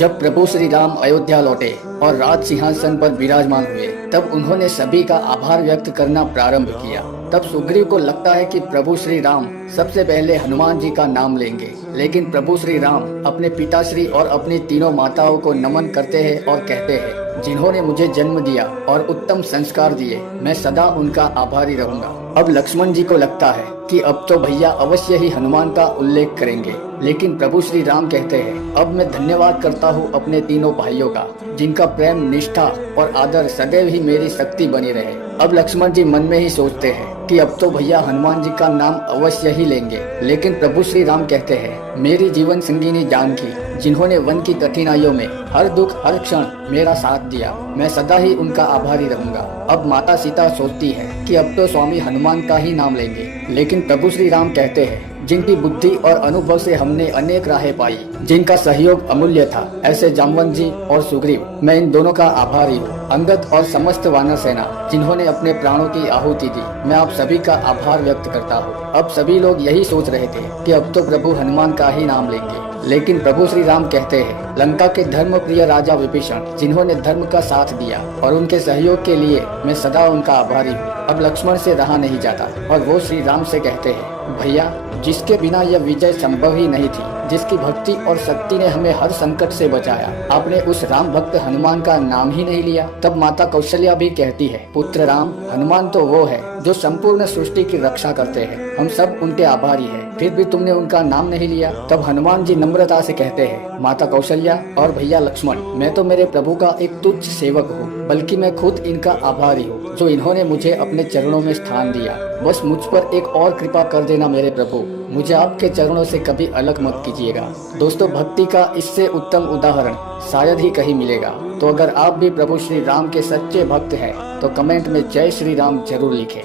जब प्रभु श्री राम अयोध्या लौटे और राज सिंहासन पर विराजमान हुए, तब उन्होंने सभी का आभार व्यक्त करना प्रारंभ किया। तब सुग्रीव को लगता है कि प्रभु श्री राम सबसे पहले हनुमान जी का नाम लेंगे, लेकिन प्रभु श्री राम अपने पिताश्री और अपनी तीनों माताओं को नमन करते हैं और कहते हैं, जिन्होंने मुझे जन्म दिया और उत्तम संस्कार दिए, मैं सदा उनका आभारी रहूंगा। अब लक्ष्मण जी को लगता है कि अब तो भैया अवश्य ही हनुमान का उल्लेख करेंगे, लेकिन प्रभु श्री राम कहते हैं, अब मैं धन्यवाद करता हूँ अपने तीनों भाइयों का, जिनका प्रेम, निष्ठा और आदर सदैव ही मेरी शक्ति बनी रहे। अब लक्ष्मण जी मन में ही सोचते हैं कि अब तो भैया हनुमान जी का नाम अवश्य ही लेंगे, लेकिन प्रभु श्री राम कहते हैं, मेरी जीवन संगिनी जानकी, जिन्होंने वन की कठिनाइयों में हर दुख हर क्षण मेरा साथ दिया, मैं सदा ही उनका आभारी रहूंगा। अब माता सीता सोचती है कि अब तो स्वामी हनुमान का ही नाम लेंगे, लेकिन प्रभु श्री राम कहते हैं, जिनकी बुद्धि और अनुभव से हमने अनेक राहें पाई, जिनका सहयोग अमूल्य था, ऐसे जामवंत जी और सुग्रीव, मैं इन दोनों का आभारी हूँ। अंगद और समस्त वानर सेना, जिन्होंने अपने प्राणों की आहुति दी, मैं आप सभी का आभार व्यक्त करता हूँ। अब सभी लोग यही सोच रहे थे कि अब तो प्रभु हनुमान का ही नाम लेंगे, लेकिन प्रभु श्री राम कहते हैं, लंका के धर्म प्रिय राजा विभीषण, जिन्होंने धर्म का साथ दिया और उनके सहयोग के लिए मैं सदा उनका आभारी हूँ। अब लक्ष्मण से रहा नहीं जाता और वो श्री राम से कहते हैं, भैया, जिसके बिना यह विजय संभव ही नहीं थी, जिसकी भक्ति और शक्ति ने हमें हर संकट से बचाया, आपने उस राम भक्त हनुमान का नाम ही नहीं लिया। तब माता कौशल्या भी कहती है, पुत्र राम, हनुमान तो वो है जो संपूर्ण सृष्टि की रक्षा करते हैं, हम सब उनके आभारी हैं, फिर भी तुमने उनका नाम नहीं लिया। तब हनुमान जी नम्रता से कहते हैं, माता कौशल्या और भैया लक्ष्मण, मैं तो मेरे प्रभु का एक तुच्छ सेवक हूँ, बल्कि मैं खुद इनका आभारी हूँ, जो इन्होंने मुझे अपने चरणों में स्थान दिया। बस मुझ पर एक और कृपा कर देना मेरे प्रभु, मुझे आपके चरणों से कभी अलग मत कीजिएगा। दोस्तों, भक्ति का इससे उत्तम उदाहरण शायद ही कहीं मिलेगा। तो अगर आप भी प्रभु श्री राम के सच्चे भक्त हैं, तो कमेंट में जय श्री राम जरूर लिखें।